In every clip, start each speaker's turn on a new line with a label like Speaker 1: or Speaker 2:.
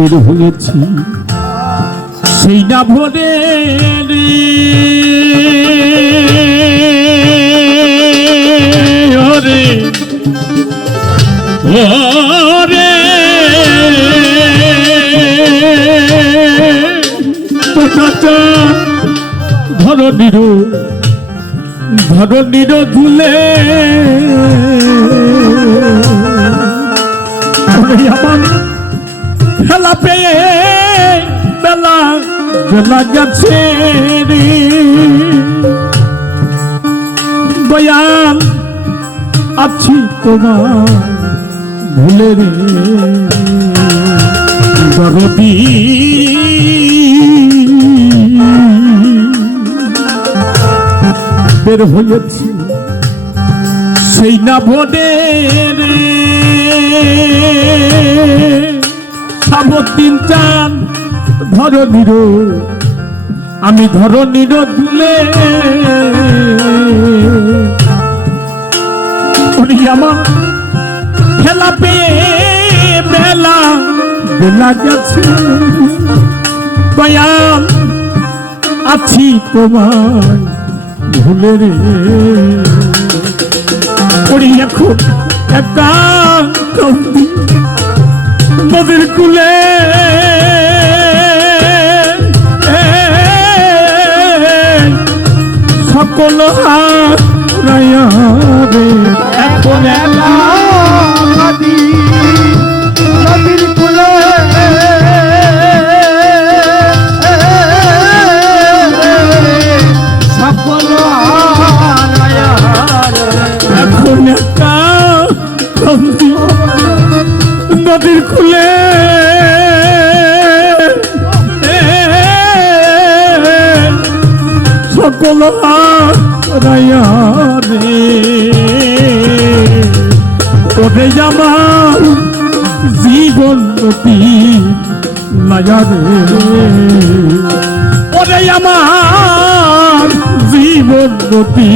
Speaker 1: বের হয়েছি। সেই না ভোরে ওরে। ওরে। ধরনির ধরনির ধুলে আমার পেয়ে বেলা বেলা গেছে রে আছি তোমার ভুলে রে দরদি বের হয়েছি সেই না রে সাবতিন চান। ধরনির আমি ধরনির দুলে। আমার খেলা পেয়ে বেলা বেলা গেছে। দয়াল, আছি তোমার ভুলে রে। ওরি এখন একা নদীর কুলে। সকল হারায়া রে এখন একা
Speaker 2: কুলে সকল হারায়া রে
Speaker 1: ওরে আমার জীবন নদী মায়া রে ওরে আমার জীবন নদী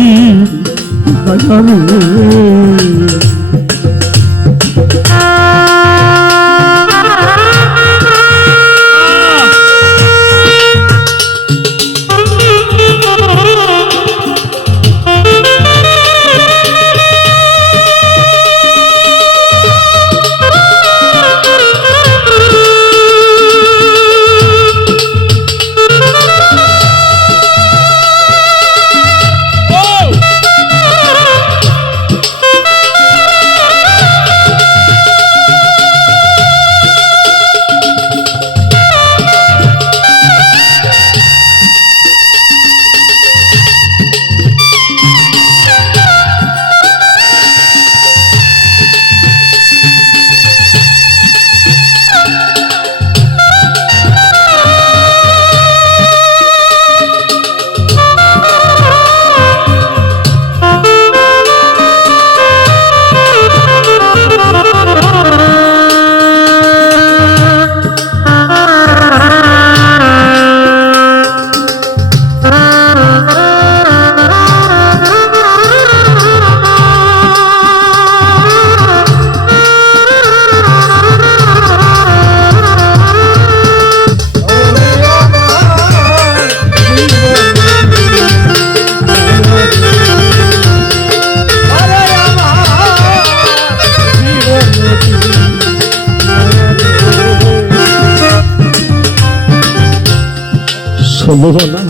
Speaker 1: ষোলনা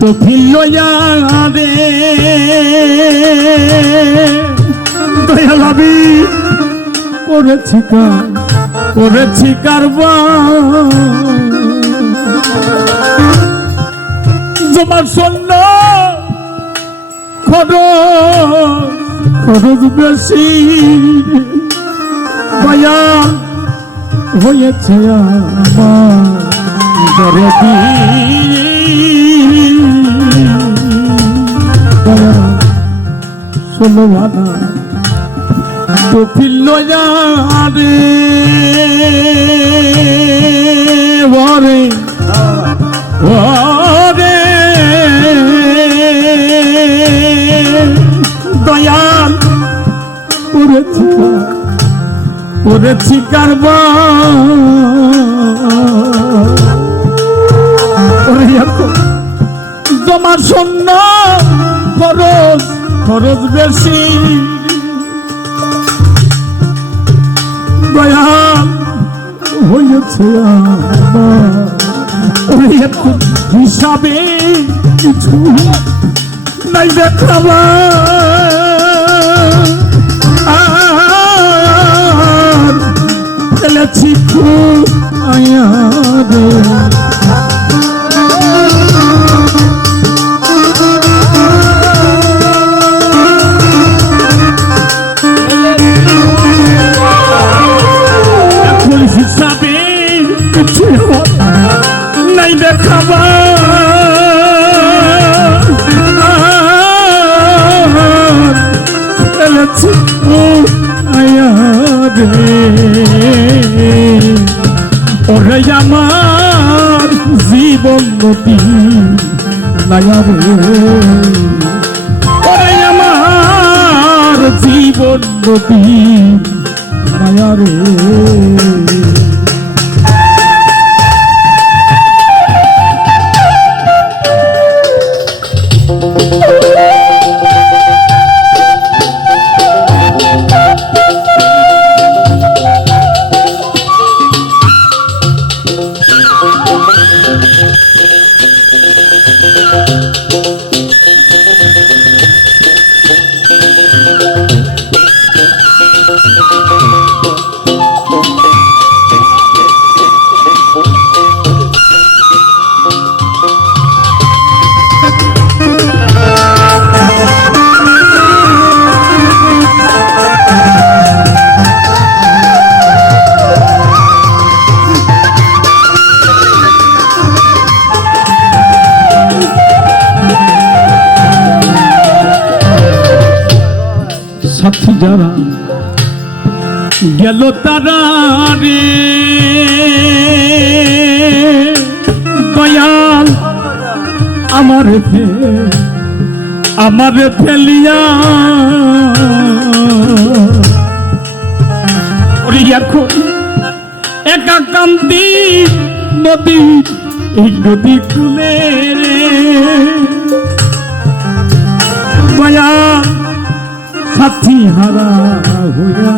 Speaker 1: তো রে দয়ালাবি করেছি শূন্য খরচ খরচ বেশি। দয়া হয়েছে আমার। দরদি শোনো ফিরল রে ওরে ওরে দয়াল করেছি করেছি কারবার খরচ বেশি। দয়াল হয়েছে হিসাবে কিছু নাই দেখাবা আর ফেলেছি খুব আয়ারে। ওরে আমার জীবন নদী নায়াব ওরে আমার জীবন নদী নায়ারে যারা গেল তারা রে। দয়াল আমার আমার ফেলিয়া। এখন একা কান্দি নদী, এই নদী কুলে রে। দয়া সাথী হারা হইয়া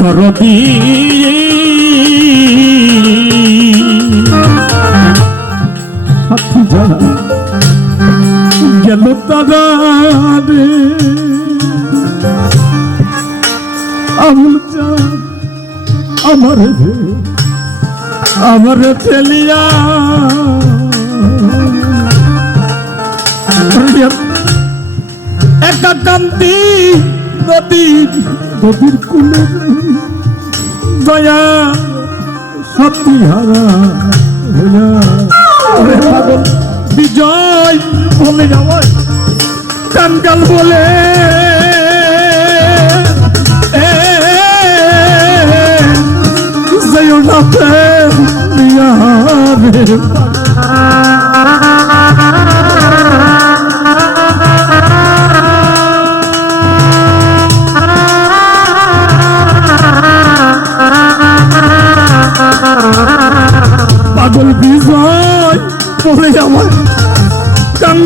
Speaker 1: দরদি সাথী যারা গেল তারা রে আমুল চা আমার আমার ফেলিয়া কান্তি নদীর নদীর কুলে দয়া সত্যি হারা হইয়া বিজয় বলে যাওয়ায় কানকাল বলে। যেও না ফেলিয়া রে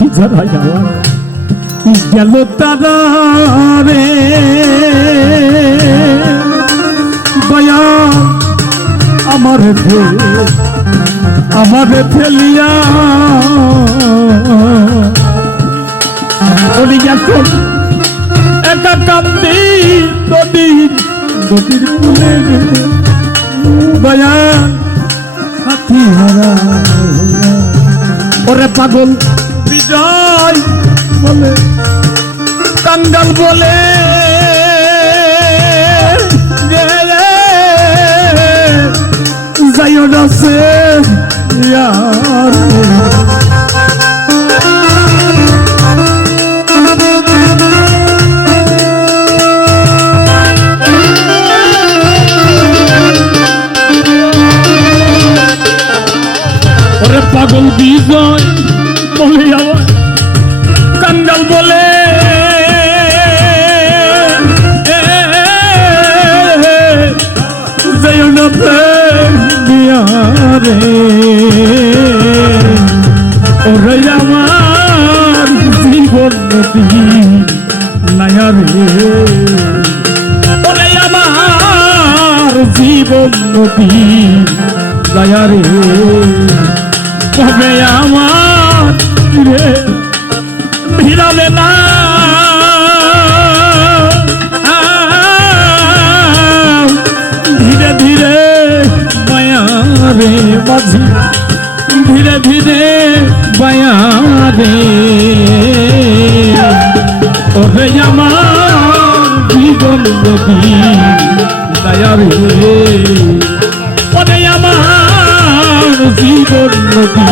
Speaker 1: আখি যারা যাওয়া গেল তারা রে দয়া আমার আমার ফেলিয়া একা কান্দি নদীর নদীর কুলে দয়া সাথী হারা ওরে পাগল বিজয় বলে কাঙ্গাল বলে গেলে যাইও না বলে যাইও না প্রেম দিয়ারে ওরে আমার জীবন নদী নায়ারে ওরে আমার জীবন নদী দয়ারে কবে আমার রে ভিড়াবে না। ধীরে ধীরে মায়ারে মাঝি, ধীরে ধীরে মায়ারে। ওরে আমার জীবন নদী দয়ারে ওরে আমার জীবন নদী